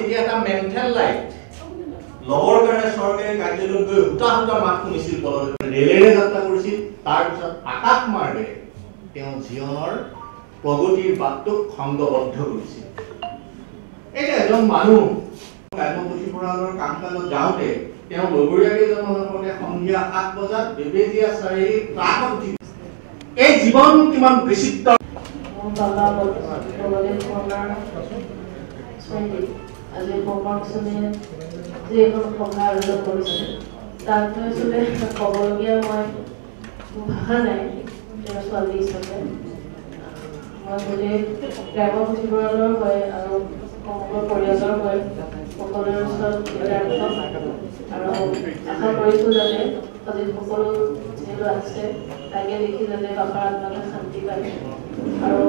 এতিয়া এটা mental life লগৰ কাৰণে চৰকাৰী কাৰ্যালয়ত গৈ হুটা মাত শুনিছিল ৰেলেৰে যাত্ৰা কৰিছিল তাৰপিছত আকাশ মাৰ্গে তেওঁ জীৱনৰ প্ৰগতিৰ বাটটোক সংগবদ্ধ কৰিছিল। এতিয়া এজন মানুহ গ্ৰাম্যপুথিভঁৰালৰ কাম কাজত যাওঁতে তেওঁ লগৰীয়াকেইজনৰ সৈতে সন্ধিয়া 7 বজাত বেবেজীয়া চাৰিআলিৰ ট্ৰাকত উঠি এই জীৱন কিমান বিচিত্ৰ। আজি কৰ্মচাৰী যে এখন সভা আয়োজন কৰিছে তাত আচলতে ক'বলগীয়া মই ভাষা নাই তেওঁ ছোৱালী হিচাপে মই গোটেই গ্ৰাম্যপুথিভঁৰালৰ হয় আৰু সমগ্ৰ পৰিয়ালৰ হয় সকলোৰে ওচৰত আৰু আশা কৰিছোঁ যাতে আজি সকলো যিহেতু আছে তাকে দেখি যাতে বাবাৰ আত্মাটো শান্তি পায় আৰু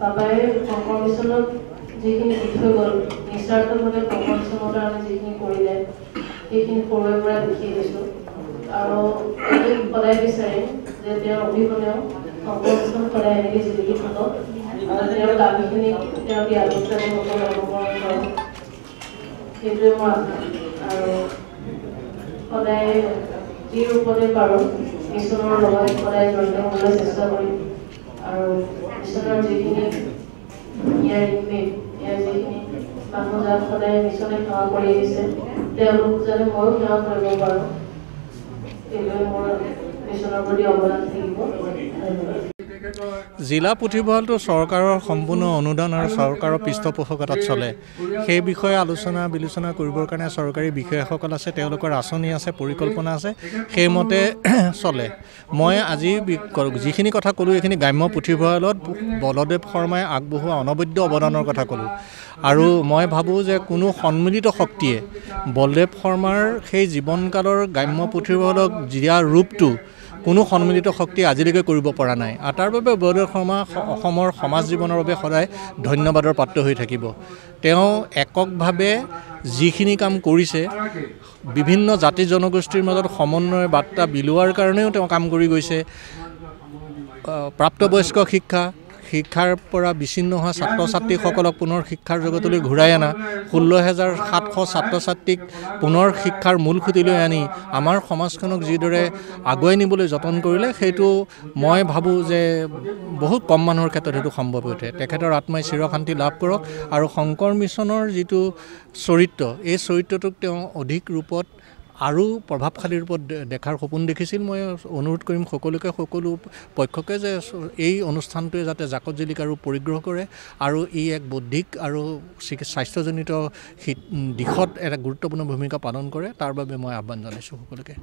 বাবাই শংকৰ মিছনত যিখিনি দি থৈ গ'ল নিস্বাৰ্থভাৱে শংকৰ মিছনৰ কাৰণে যিখিনি কৰিলে সেইখিনি সৰুৰে পৰা দেখি গৈছোঁ আৰু সদায় বিচাৰিম যে তেওঁৰ অবিহনেও শংকৰ মিছন সদায় এনেকৈ জিলিকি থাকক আৰু তেওঁৰ কামখিনি তেওঁ আলোচনা সকলো অনুকৰণ কৰক সেইটোৱে মই আৰু সদায় যি ৰূপতে পাৰোঁ মিছনৰ লগত সদায় জড়িত হ'বলৈ চেষ্টা কৰিম আৰু মিছনৰ যিখিনি ইয়াৰ ইমেজ ইয়াৰ যিখিনি মানুহ যাক সদায় মিছনে সেৱা কৰি আহিছে তেওঁলোক যাতে ময়ো সেৱা কৰিব পাৰোঁ এইটোৱে মোৰ মিছনৰ প্ৰতি অৱদান থাকিব। জিলা পুথিভঁৰালটো চৰকাৰৰ সম্পূৰ্ণ অনুদান আৰু চৰকাৰৰ পৃষ্ঠপোষকতাত চলে। সেই বিষয়ে আলোচনা বিলোচনা কৰিবৰ কাৰণে চৰকাৰী বিষয়াসকল আছে, তেওঁলোকৰ আঁচনি আছে, পৰিকল্পনা আছে, সেইমতে চলে। মই আজি যিখিনি কথা ক'লোঁ এইখিনি গ্ৰাম্য পুথিভঁৰালত বলদেৱ শৰ্মাই আগবঢ়োৱা অনবদ্য অৱদানৰ কথা ক'লোঁ আৰু মই ভাবোঁ যে কোনো সন্মিলিত শক্তিয়ে বলদেৱ শৰ্মাৰ সেই জীৱনকালৰ গ্ৰাম্য পুথিভঁৰালক দিয়া ৰূপটো কোনো সন্মিলিত শক্তিয়ে আজিলৈকে কৰিব পৰা নাই আৰু তাৰ বাবে বলদেৱ শৰ্মা অসমৰ সমাজ জীৱনৰ বাবে সদায় ধন্যবাদৰ পাত্ৰ হৈ থাকিব। তেওঁ এককভাৱে যিখিনি কাম কৰিছে বিভিন্ন জাতি জনগোষ্ঠীৰ মাজত সমন্বয়ৰ বাৰ্তা বিলোৱাৰ কাৰণেও তেওঁ কাম কৰি গৈছে। প্ৰাপ্তবয়স্ক শিক্ষাৰ পৰা বিচ্ছিন্ন হোৱা ছাত্ৰ ছাত্ৰীসকলক পুনৰ শিক্ষাৰ জগতলৈ ঘূৰাই অনা, 16,700 ছাত্ৰ ছাত্ৰীক পুনৰ শিক্ষাৰ মূল খুঁটিলৈ আনি আমাৰ সমাজখনক যিদৰে আগুৱাই নিবলৈ যতন কৰিলে সেইটো মই ভাবোঁ যে বহুত কম মানুহৰ ক্ষেত্ৰত সেইটো সম্ভৱ হৈ উঠে। তেখেতৰ আত্মাই চিৰশান্তি লাভ কৰক আৰু শংকৰ মিছনৰ যিটো চৰিত্ৰ এই চৰিত্ৰটোক তেওঁ অধিক ৰূপত আৰু প্ৰভাৱশালী ৰূপত দেখাৰ সপোন দেখিছিল। মই অনুৰোধ কৰিম সকলো পক্ষকে যে এই অনুষ্ঠানটোৱে যাতে জাকত জিলিকা ৰূপ পৰিগ্ৰহ কৰে আৰু ই এক বৌদ্ধিক আৰু স্বাস্থ্যজনিত দিশত এটা গুৰুত্বপূৰ্ণ ভূমিকা পালন কৰে, তাৰ বাবে মই আহ্বান জনাইছোঁ সকলোকে।